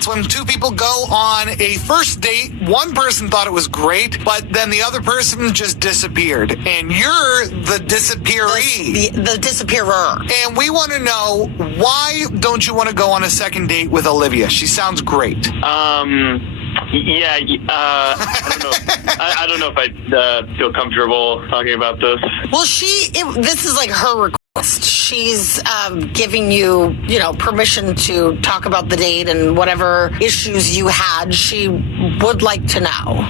It's when two people go on a first date. One person thought it was great, but then the other person just disappeared. And you're the disappearee. The disappearer. And we want to know, why don't you want to go on a second date with Olivia? She sounds great. Yeah, I don't know. I don't know if I'd feel comfortable talking about this. Well, this is like her request. She's giving you, permission to talk about the date and whatever issues you had. She would like to know.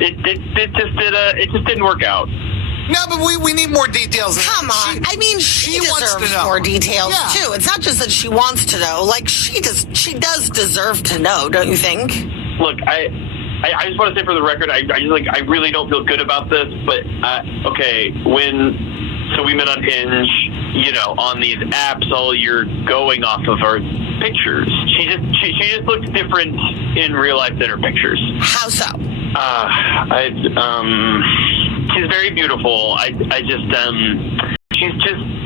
It just didn't work out. No, but we need more details. Come on. She deserves more details, too. It's not just that she wants to know. Like, she does deserve to know, don't you think? Look, I just want to say for the record, I really don't feel good about this, but, okay, so we met on Hinge, on these apps, all you're going off of are pictures. She just looks different in real life than her pictures. How so? She's very beautiful.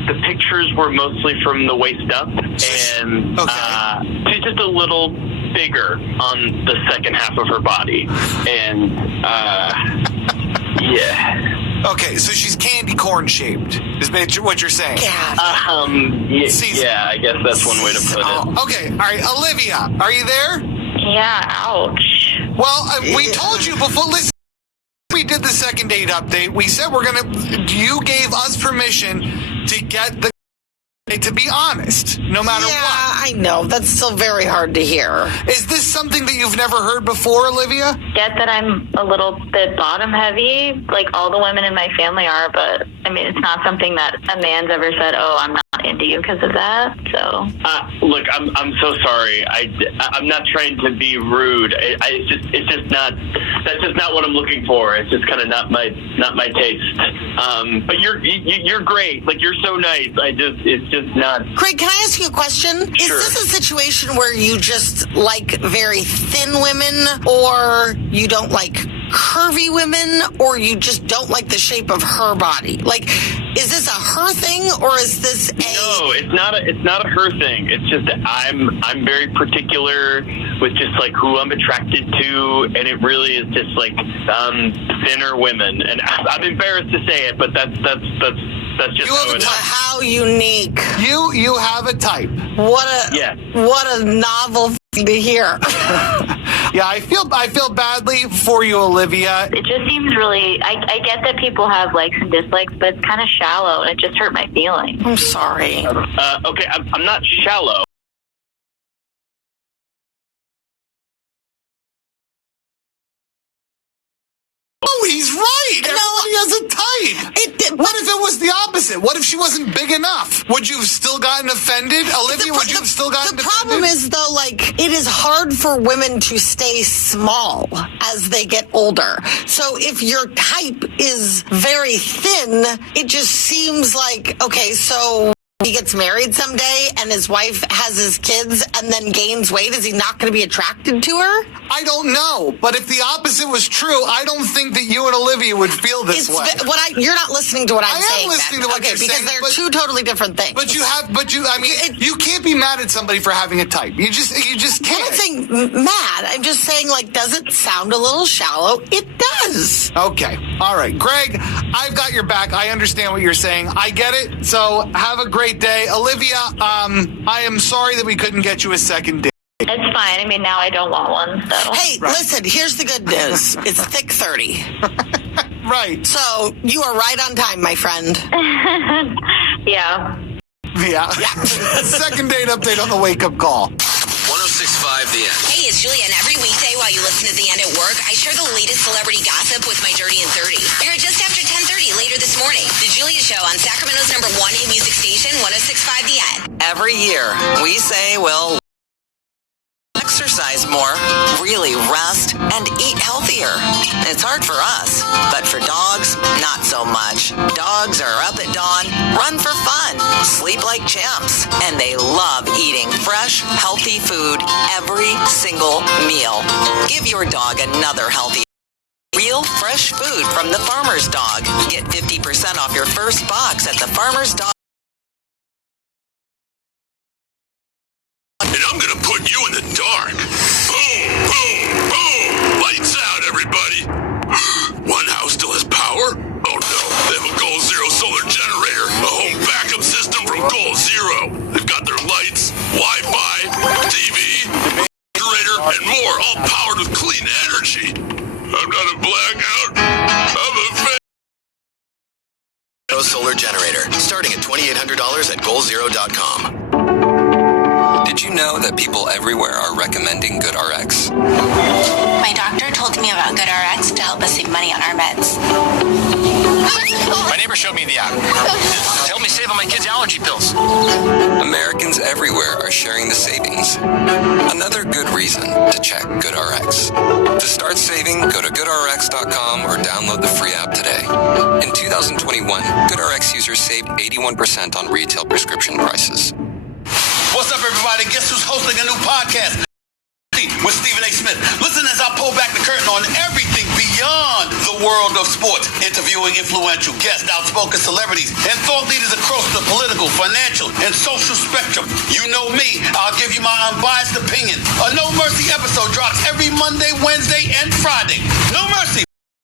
The pictures were mostly from the waist up, and she's just a little bigger on the second half of her body, and yeah. Okay, so she's candy corn shaped, is what you're saying? Yeah. Yeah, I guess that's one way to put it. Okay, all right, Olivia, are you there? Yeah, ouch. Well, we told you before, listen, we did the second date update. We said you gave us permission to get the to be honest, no matter what. Yeah, I know. That's still very hard to hear. Is this something that you've never heard before, Olivia? Get that I'm a little bit bottom heavy, like all the women in my family are, but I mean, it's not something that a man's ever said, oh, I'm not into you because of that, so. Look, I'm so sorry. I'm not trying to be rude. It's just not, that's just not what I'm looking for. It's just kind of not my taste. But you're great. Like, you're so nice. It's just not. Craig, can I ask you a question? Sure. Is this a situation where you just like very thin women, or you don't like curvy women, or you just don't like the shape of her body? Like, is this a her thing, or is this a... No, it's not a her thing. It's just that I'm very particular with just like who I'm attracted to, and it really is just like thinner women. And I'm embarrassed to say it, but that's just how it is. How unique. You have a type. What a novel thing to hear. Yeah, I feel badly for you, Olivia. It just seems really, I get that people have likes and dislikes, but it's kind of shallow, and it just hurt my feelings. I'm sorry. Okay, I'm not shallow. Oh, he's right. Everybody has a type. What if it was the opposite? What if she wasn't big enough? Would you have still gotten offended? Olivia, would you have still gotten offended? The problem is, though, like, it is hard for women to stay small as they get older. So if your type is very thin, it just seems like, okay, so he gets married someday and his wife has his kids and then gains weight. Is he not going to be attracted to her? I don't know. But if the opposite was true, I don't think that you and Olivia would feel this way. You're not listening to what I'm saying. I am listening to what you're saying. Because they're two totally different things. You can't be mad at somebody for having a type. You just can't. I'm not saying mad. I'm just saying, like, does it sound a little shallow? It does. Okay. All right. Greg, I've got your back. I understand what you're saying. I get it. So have a great day. Olivia, I am sorry that we couldn't get you a second date. It's fine. I mean, now I don't want one, so. Hey, listen, here's the good news. It's thick 30. Right. So you are right on time, my friend. Yeah. Second date update on the wake-up call. 106.5 The End. Hey, it's Julia, and every weekday while you listen to The End at work, I share the latest celebrity gossip with my Dirty and 30. I heard just after 10:30 later this morning. The Julia Show on Sacramento's #1 hit music station, 106.5 The End. Every year, we say, well, exercise more, really rest, and eat healthier. It's hard for us, but for dogs, not so much. Dogs are up at dawn, run for fun, sleep like champs, and they love eating fresh, healthy food every single meal. Give your dog another healthy, real fresh food from the Farmer's Dog. Get 50% off your first box at the Farmer's Dog. And I'm gonna put you in the dark. all powered with clean energy. I'm not a blackout. I'm a fan. Solar generator, starting at $2,800 at goalzero.com. Did you know that people everywhere are recommending GoodRx? My doctor told me about GoodRx to help us save money on our meds. My neighbor showed me the app. To help me save on my kids' allergy pills. Americans everywhere are sharing the savings. Another good reason to check GoodRx. To start saving, go to goodrx.com or download the free app today. In 2021, GoodRx users saved 81% on retail prescription prices. What's up, everybody? Guess who's hosting a new podcast? With Stephen A. Smith. Listen as I pull back the curtain on everything beyond the world of sports, interviewing influential guests, outspoken celebrities, and thought leaders across the political, financial, and social spectrum. You know me. I'll give you my unbiased opinion. A No Mercy episode drops every Monday, Wednesday, and Friday. No Mercy.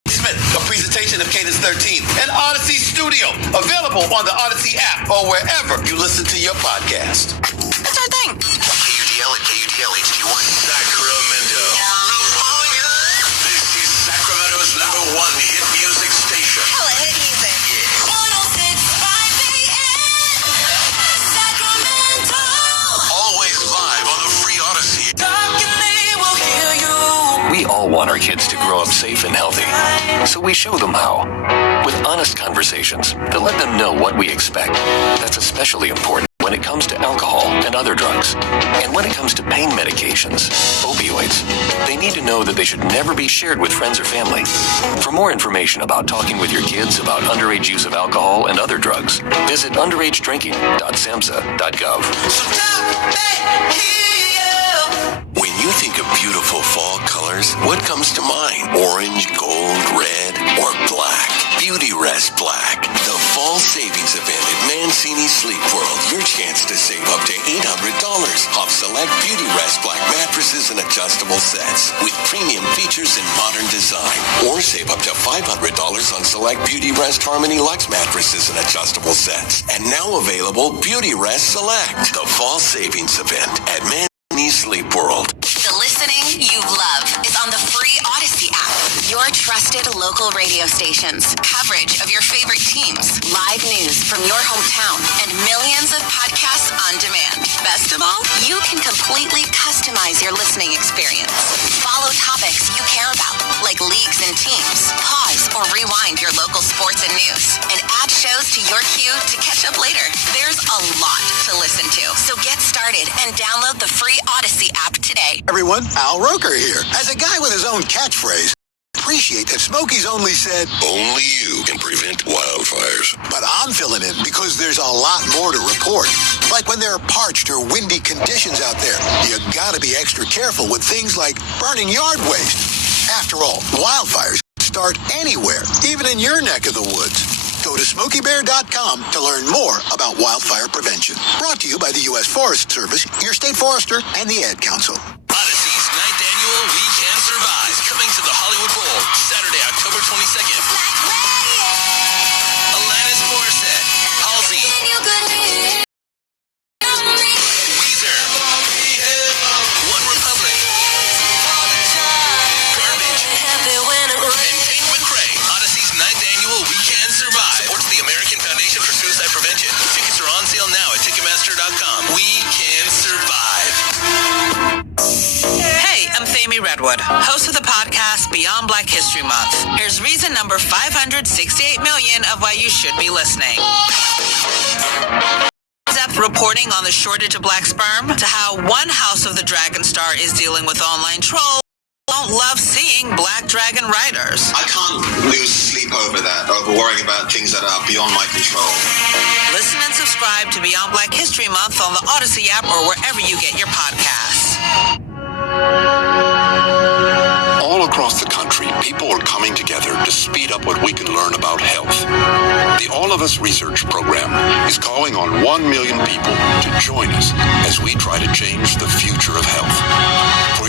Smith, a presentation of Cadence 13 and Odyssey Studio, available on the Odyssey app or wherever you listen to your podcast. That's our thing. KUDL and KUDL HD1. Sacramento. This is Sacramento's #1 hit music station. Hella hit music. 106.5 AM. Sacramento. Always live on the free Odyssey. We all want our kids to grow up safe and healthy, so we show them how. With honest conversations that let them know what we expect. That's especially important when it comes to alcohol and other drugs. And when it comes to pain medications, opioids, they need to know that they should never be shared with friends or family. For more information about talking with your kids about underage use of alcohol and other drugs, visit underagedrinking.samhsa.gov. When you think of beautiful fall colors, what comes to mind? Orange, gold, red, or black? Beauty Rest Black. The fall savings event at Mancini Sleep World. Your chance to save up to $800 off select Beauty Rest Black mattresses and adjustable sets with premium features and modern design. Or save up to $500 on select Beauty Rest Harmony Luxe mattresses and adjustable sets. And now available Beauty Rest Select. The fall savings event at Mancini Sleep World. The listening you love is on the free Odyssey app. Your trusted local radio stations, coverage of your favorite teams, live news from your hometown, and millions of podcasts on demand. Best of all, you can completely customize your listening experience. Follow topics you care about, like leagues and teams. Pause or rewind your local sports and news, and add shows to your queue to catch up later. There's a lot to listen to, so get started and download the free Odyssey app today. Everyone, Al Roker here. As a guy with his own catchphrase, appreciate that Smokey's only said, Only you can prevent wildfires. but I'm filling in because there's a lot more to report. Like when there are parched or windy conditions out there, you gotta be extra careful with things like burning yard waste. After all, wildfires start anywhere, even in your neck of the woods. Go to SmokeyBear.com to learn more about wildfire prevention. Brought to you by the U.S. Forest Service, your state forester, and the Ad Council. Odyssey's 9th annual We Can Survive is coming to the Hollywood Bowl Saturday, October 22nd. Alanis Morissette, Halsey, Weezer, One Republic, Garbage, and Tate McRae. Odyssey's 9th annual We Can Survive supports the American Foundation for Suicide Prevention. Tickets are on sale now at Ticketmaster.com. We can survive. Hey, I'm Thami Redwood, host of the podcast Beyond Black History Month. Here's reason number 568 million of why you should be listening. Depth reporting on the shortage of black sperm, to how one House of the Dragon star is dealing with online trolls. Don't love seeing black dragon riders. I can't lose sleep over that, over worrying about things that are beyond my control. Listen and subscribe to Beyond Black History Month on the Odyssey app or wherever you get your podcasts. All across the country, people are coming together to speed up what we can learn about health. The All of Us Research Program is calling on 1 million people to join us as we try to change the future of health. For your